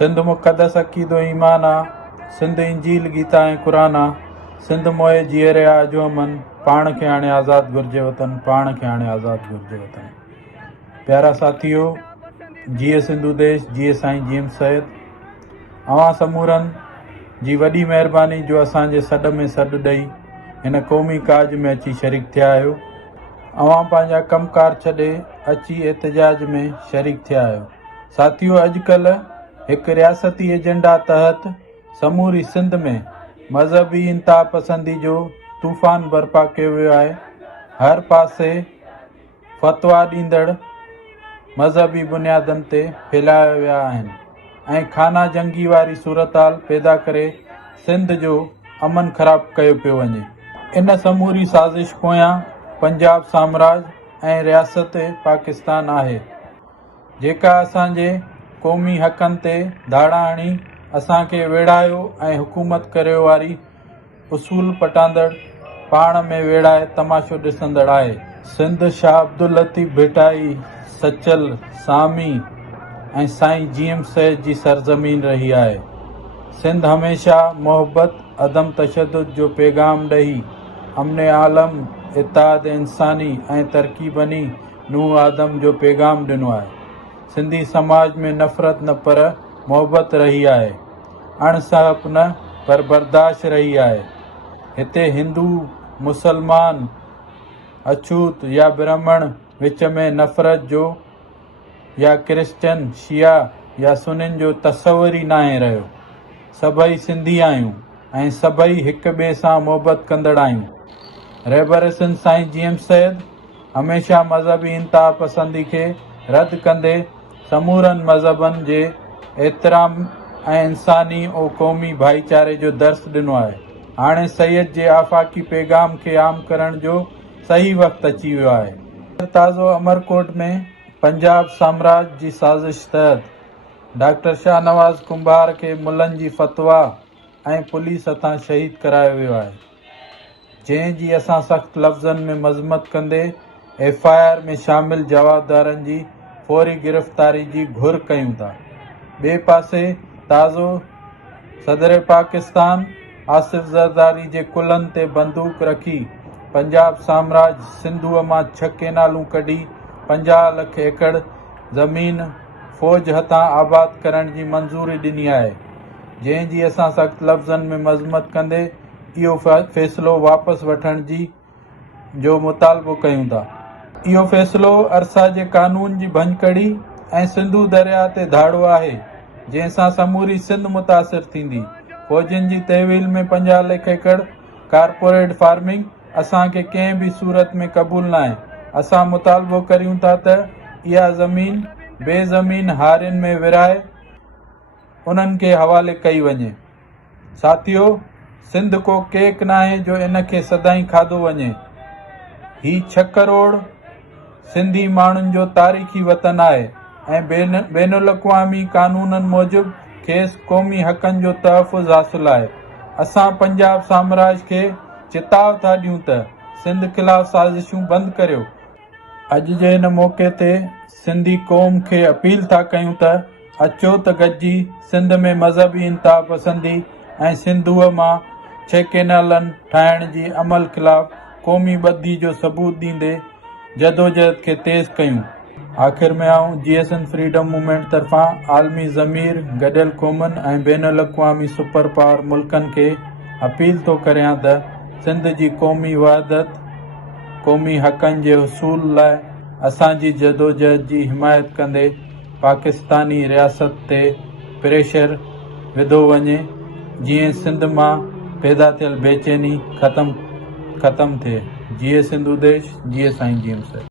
सिंध मुक़दस अक़ीदो ईमान आ। सिंध इंजील गीता ऐं क़ुरान आ। सिंध मोए जीअरिया अजो अमन, पाण खे हाणे आज़ादु घुरिजे वतन, पाण खे हाणे आज़ादु घुरिजे वतन। प्यारा साथियो, जिए सिंधु देश, जिए साईं जीएम सैद। अवां समूरनि जी वॾी महिरबानी जो असांजे सॾ में सॾु ॾेई हिन क़ौमी काज में अची शरीक थिया आहियो। अवां पंहिंजा कमकार छॾे अची एहतजाज में शरीक थिया आहियो। साथियो, अॼुकल्ह हिकु रियासती एजेंडा तहत समूरी सिंध में मज़हबी इंतहा पसंदी जो तूफ़ान बर्पा कयो वियो आहे। हर पासे फ़तवा ॾींदड़ मज़हबी बुनियादनि ते फैलाया विया आहिनि ऐं खाना जंगी वारी सूरतहाल पैदा करे सिंध जो अमन ख़राब कयो पियो वञे। इन समूरी साज़िश पोयां पंजाब साम्राज्य ऐं रियासत पाकिस्तान आहे, जेका असांजे क़ौमी हक़नि ते धाड़ा हणी असांखे वेड़ायो ऐं हुकूमत करियो वारी उसूल पटांदड़ पाण में वेड़ाए तमाशो ॾिसंदड़ आहे। सिंध शाह अब्दुल लतीफ़ भिटाई, सचल, सामी ऐं साईं जीएम सैद जी सरज़मीन रही आहे। सिंध हमेशह मोहब्बत, अदम तशद्दुद जो पैगाम ॾेई अमन आलम, इत्तेहाद इंसानी ऐं तरक़ी बनी नूह आदम जो पैगाम ॾिनो आहे। सिंधी समाज में नफ़रत न पर मोहब्बत रही आहे, अणसहप न पर बर्दाश्त रही आहे। हिते हिंदू, मुसलमान, अछूत या ब्राह्मण विच में नफ़रत जो या क्रिश्चन, शिया या सुन्नियुनि जो तसवुर ई नाहे रहियो। सभई सिंधी आहियूं ऐं सभई हिक ॿिए सां मोहब्बत कंदड़ आहियूं। रहबर सिंध साईं जीएम सैद हमेशह मज़हबी इंतहा पसंदी खे रद्द कंदे समूरनि मज़हबनि जे एतिराम ऐं इंसानी ऐं क़ौमी भाईचारे जो दर्स ॾिनो आहे। हाणे सैयद जे आफ़ाक़ी पैगाम खे आम करण जो सही वक़्तु अची वियो आहे। ताज़ो अमरकोट में पंजाब साम्राज्य जी साज़िश तहत डॉक्टर शाहनवाज़ कुंभार खे मुल्हनि जी फ़तवा ऐं पुलिस हथां शहीद करायो वियो आहे, जंहिं जी असां सख़्तु लफ़्ज़नि में मज़म्मत कंदे FIR में शामिल जवाबदारनि जी फौरी गिरफ़्तारी जी घुर कयूं था। ॿिए पासे ताज़ो सदर पाकिस्तान आसिफ ज़रदारी जे कुल्हनि ते बंदूक रखी पंजाब साम्राज्य सिंधूअ मां 6 केनालूं कढी 50 लख एकड़ ज़मीन फ़ौज हथां आबाद करण जी मंज़ूरी ॾिनी आहे, जंहिं जी असां सख़्तु लफ़्ज़नि में मज़म्मत कंदे इहो फ़ैसिलो वापसि वठण जो मुतालबो कयूं था। इहो फ़ैसिलो अरसा जे कानून जी भञकड़ी ऐं सिंधू दरिया ते धाड़ो आहे, जंहिं सां समूरी सिंध मुतासिर थींदी। फ़ौजियुनि जी तहवील में 50 लख एकड़ कारपोरेट फार्मिंग असांखे कंहिं बि सूरत में क़बूल न आहे। असां मुतालबो करियूं था त इहा ज़मीन बेज़मीन हारियुनि में विराए उन्हनि खे हवाले कई वञे। साथियो, सिंध को केक नाहे जो इन खे सदाईं खाधो वञे। ही 6 करोड़ सिंधी माण्हुनि जो तारीख़ी वतन आहे ऐं बैनुल अक़वामी कानूननि मूजिबि खेसि क़ौमी हक़नि जो तहफ़ुज़ हासिल आहे। असां पंजाब साम्राज्य खे चिताव था ॾियूं त सिंध ख़िलाफ़ साज़िशूं बंदि करियो। अॼु जे हिन मौक़े ते सिंधी क़ौम खे अपील था कयूं त अचो त गॾिजी सिंध में मज़हबी इंतहा पसंदी ऐं सिंधूअ मां 6 केनालनि ठाहिण जी अमल ख़िलाफ़ क़ौमी ॿधी जो सबूत ॾींदे जदोजहद खे तेज़ कयूं। आख़िर में आऊं GSN फ्रीडम मूवमेंट तरफ़ां आलमी ज़मीर, गॾियल क़ौमुनि ऐं बैनुल अक़वामी सुपर पावर मुल्कनि खे अपील थो करियां त सिंध जी क़ौमी वहदत, क़ौमी हक़नि जे हुसूल लाइ असांजी जदोजहद जी हिमायत कंदे पाकिस्तानी रियासत ते प्रेशर विधो वञे, जीअं सिंध मां पैदा थियल बेचैनी ख़तम थिए। जिए सिंधु देश, जिए साईं जीएम सैद।